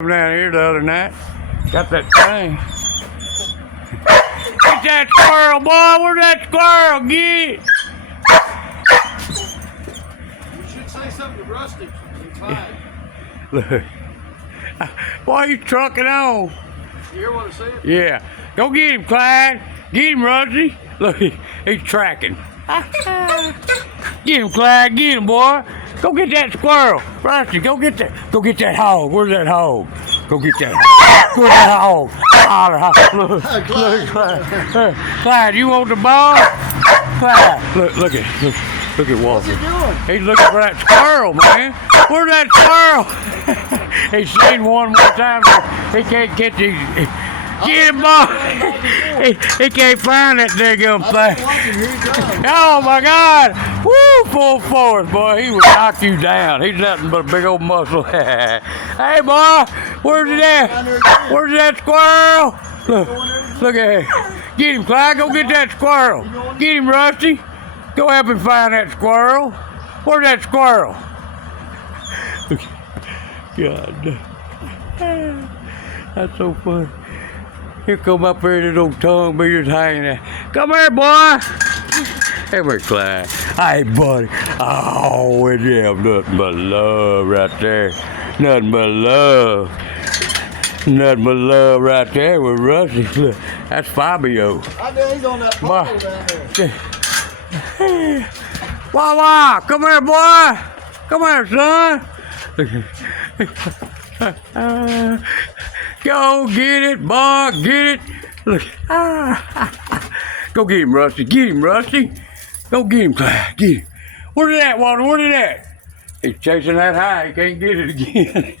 Down here the other night. Got that thing. Get that squirrel, boy. Where's that squirrel? Get it. You should say something to Rusty and Clyde. Look. Boy, you trucking on. You hear what I said? Yeah. Go get him, Clyde. Get him, Rusty. Look, he's tracking. Get him, Clyde. Get him, boy. Go get that squirrel. Rusty, go get that hog. Where's that hog? Go get that hog. Where's that hog? Look, Clyde. Clyde, you want the ball? Clyde, look at Walter. What's he doing? He's looking for that squirrel, man. Where's that squirrel? He's seen one more time. He can't get these. Get him, boy. He can't find that daggum thing. Oh my God! Woo! Full force, boy. He would knock you down. He's nothing but a big old muscle. Hey, boy, where's it at? Where's that squirrel? Look at him. Get him, Clyde. Go get that squirrel. Get him, Rusty. Go help him find that squirrel. Where's that squirrel? God, that's so funny. Here come up here, this old tongue beater's hanging there. Come here, boy. Come here, Clyde. Hey, buddy. Oh, we have nothing but love right there. Nothing but love. Nothing but love right there with Rusty. Look, that's Fabio. I know he's on that pole down there. Wah, come here, boy. Come here, son. Go get it, boy. Get it. Look. Go get him, Rusty. Get him, Rusty. Go get him, Clyde. Get him. Where's that, Walter? Where's that? He's chasing that high. He can't get it again.